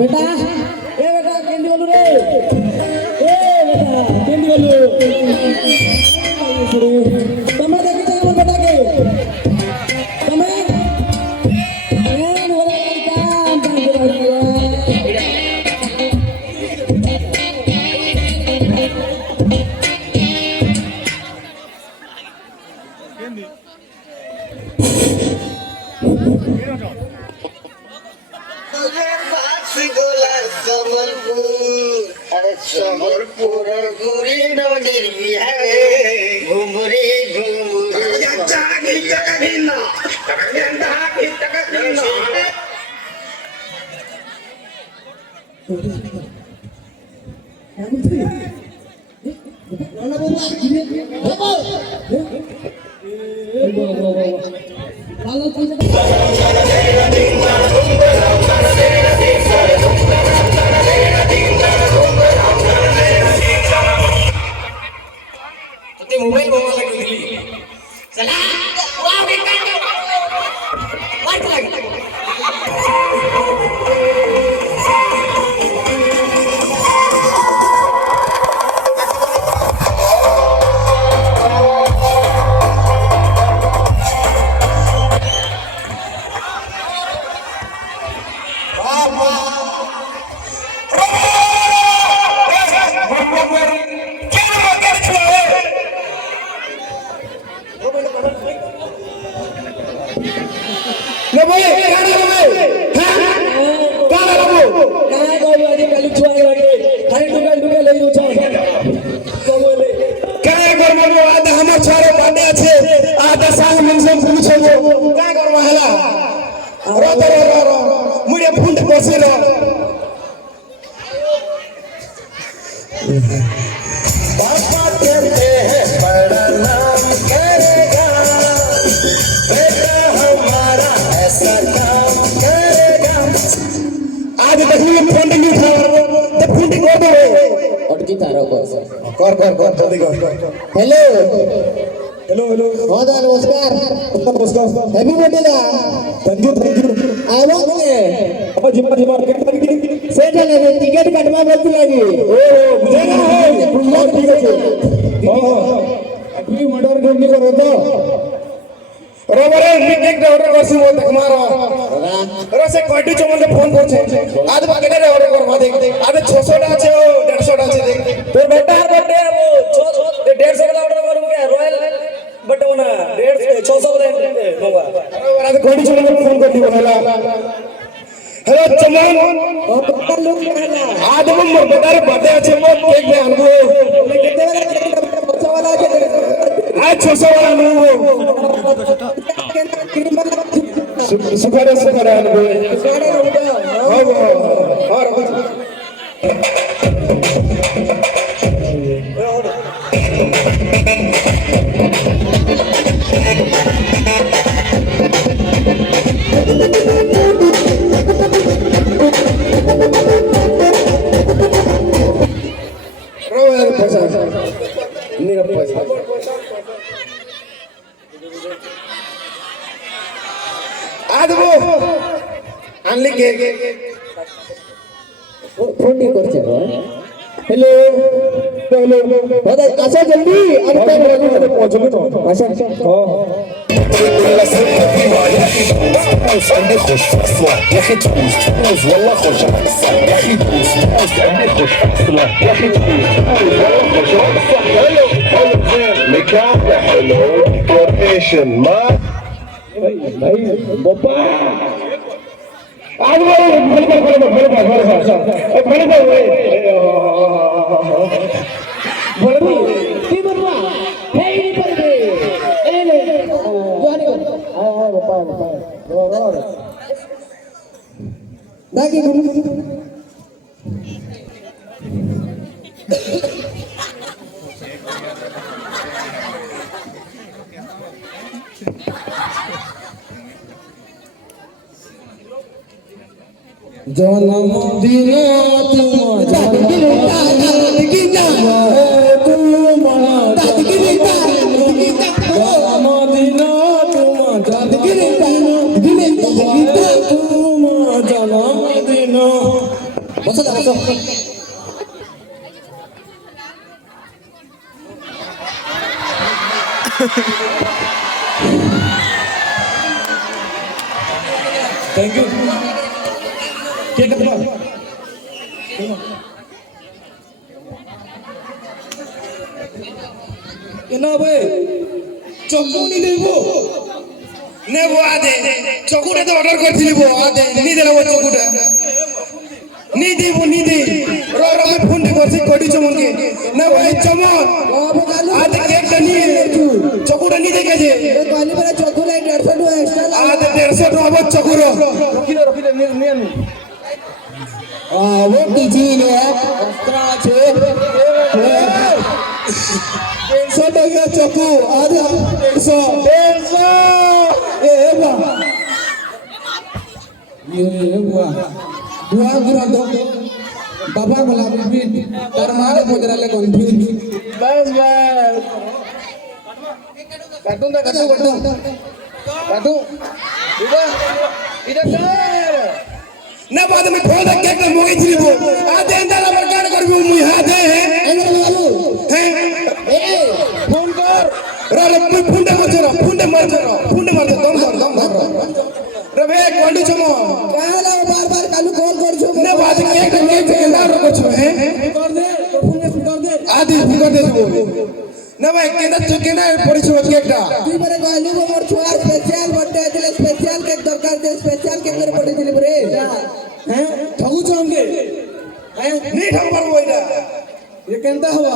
बेटा ए बेटा केंदी बोलू रे ए बेटा केंदी बोलू तमे देखि छ हमर बेटा के तमे एन होला काम केंदी समरपुर गुरी नदीर बिहारे घुमरी घुमरी जागी जगदिना गंधा की जगदिना मोबाईल बोलायला गेली चला वाव के काढ वाट लागली पापा कहते हैं बड़ा नाम करेगा बेटा हमारा ऐसा काम करेगा आज देखिए फोन नहीं उठा तो फोन कर दो अटकी तारो कर जल्दी कर हेलो हेलो हेलो हाँ दा नमस्कार नमस्कार हैप्पी बर्थडे दा थैंक यू आवा ने अब जिमा सेट है टिकट काटवा मत लगी ओ मुझे ना है बुझला ठीक है हां अभी मर्डर करने करो तो रोबरे टिकट ऑर्डर करसी मो तक मारो रे से क्वालिटी चमन फोन करछे आज बागे रे ऑर्डर करवा दे आज 600 टा আছে ও 150 টা আছে देख তোর বেটার বর্থডে वो 150 वाला ऑर्डर करूं क्या रॉयल बट वो ना 600 वाला होगा अरे आज क्वालिटी चमन फोन कर दी वाला हेलो चमन लोग कहला आज हम बेटा रे बर्थडे আছে मो केक दे आनबो कितने वाला 600 वाला आज 600 वाला नो सुखारे आनबो हां आज वो अनली के फोन नहीं करछे हेलो हेलो दादा आशा जल्दी अरे पहुंचोगे तो आशा عندي خوش اصلا يا اخي تفوز والله خوش اصلا يا اخي تفوز عندي خوش اصلا يا اخي تفوز والله خوش اصلا حلو حلو زين مكان حلو كوربيشن ما بابا आज वो की बनवा हे नहीं पर दे ए ले जोहानी को रो दागी गुरु जन्मदिन বসো বসো थैंक यू क्या करते हो ना भाई चक्कू नहीं देबो ने वो आदे चकुटा तो ऑर्डर करथिली वो आदे नी देला वो चकुटा नी देबो नी दे रो रो मैं फोन दे करछि कोडी चमन के ना भाई चमन आदे केक नी चकुटा नी दे के जे कहली मेरा चक्कू लाई 150 टका एक्स्ट्रा आदे 150 टका वो चकुरो रखिले नियन वो कीजी ने एक्स्ट्रा छे 150 टका चक्कू आदे 150 ए वाह ये वाह दुआ करो दो बाबा बोला भी तर मारे मुजरा ले कंफ्यूज बस बस काटूं इधर कर ना बाद में फोन दे केक मोगे छिली वो आदे अंदर बरकार करबो मुई हादे है ए फोन कर रो रो मैं फोन दे मार दे दम धर रे बे कोडी चमो कहला बार कालू कॉल कर छो ना बाद केक अंदर रखो छो है कर दे फोन कर दे आदि कर दे वो ना भाई केना पड़ी छो केकटा तू मेरे कहली वो मोर छुआर स्पेशल बर्थडे दिले स्पेशल केक दरकार दे स्पेशल केक मेरे पड़ी दिले रे हैं ठगु छंगे हैं नी ठग मारबो एटा ये केंता हुआ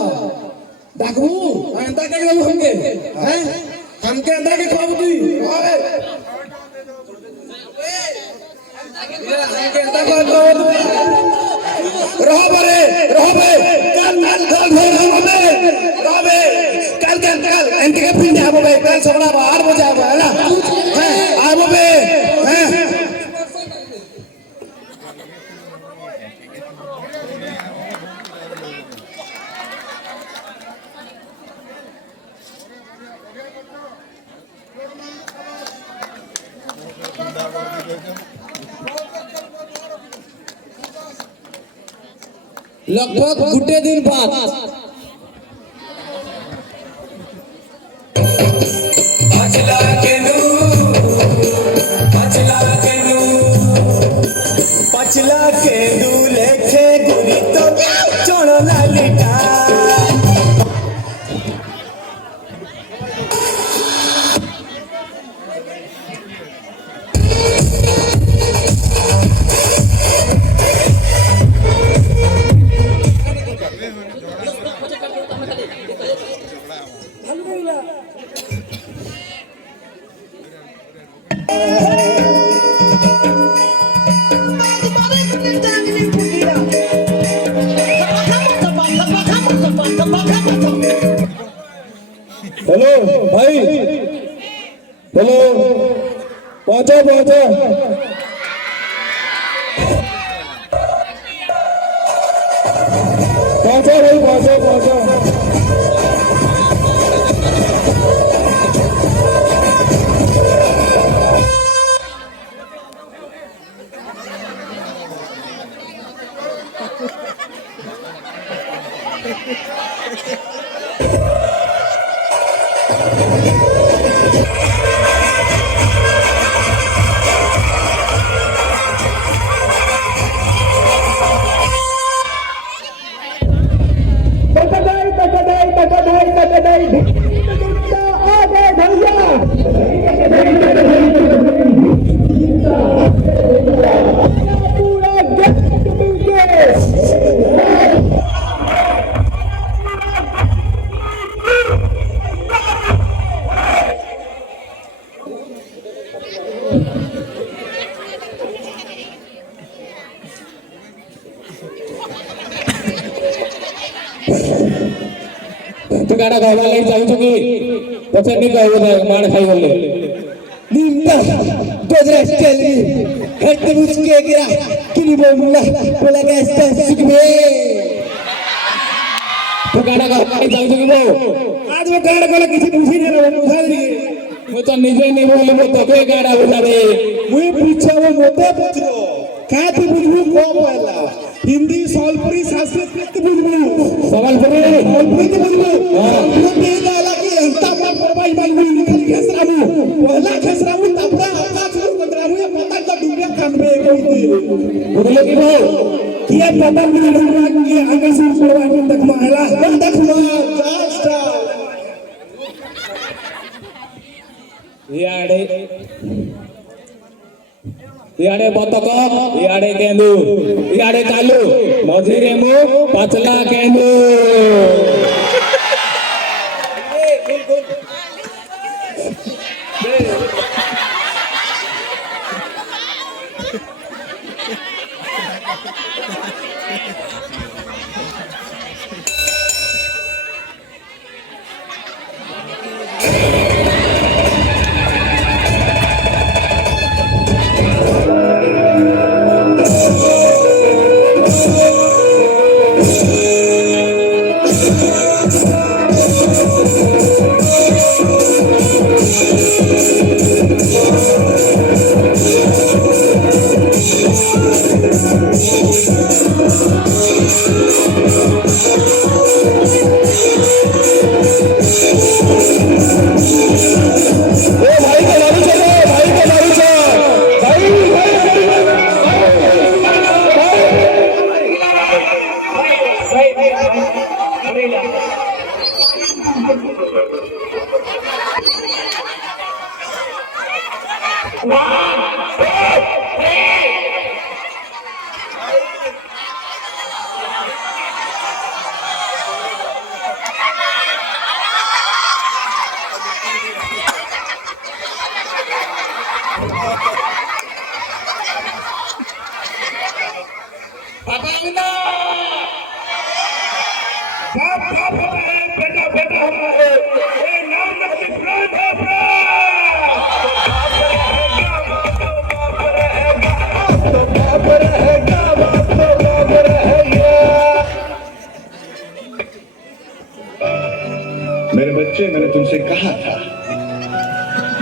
डाकू एंता के लगू हमके हैं हमके एंता के खाबू तू हमके एंता को रहो बे कल इनके के पिंड आबो बे कल सबड़ा 8 बजे आबो है ना हैं आबो बे हैं लगभग गुटे दिन बाद पचला के दूल्हे खे गुरी तो चोड़ो लालिटा हेलो भाई हेलो पहुंचो भाई पहुंचो तू गाड़ा गावा लई जाऊ कि पछे नहीं कहबो मार खाई बोले निंदा गोदरा स्टाइल खट मुझके गिरा किनी बोलना बोला के स्टाइल सिखबे तू गाड़ा गावा लई जाऊ कि आज वो गाड़ गला किसी पूछी नहीं रहा उठा लिए मैं तो निजे नहीं बोले मैं तो के गाड़ा उठा रे मुई पीछे वो मोटे पूछरो का तू बुझबू को पहला हिंदी संबलपुरी बुझले की भाऊ किया पता नहीं लगा कि आगे से पड़वा में तक माला तक इआड़े बतक इआड़े केंदू इआड़े कालू मझिरे मु पतला केंदू मेरे बच्चे, मैंने तुमसे कहा था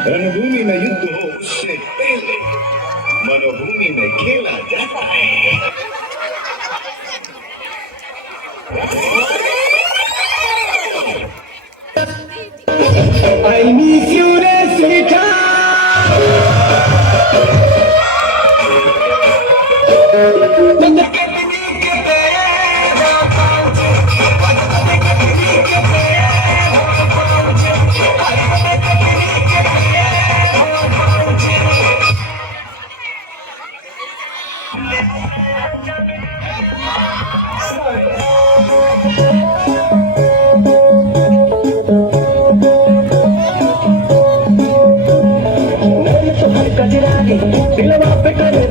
रणभूमि में युद्ध हो उससे पहले मनोभूमि में खेला जाता है। I miss you, Resita. दिलवा पे कर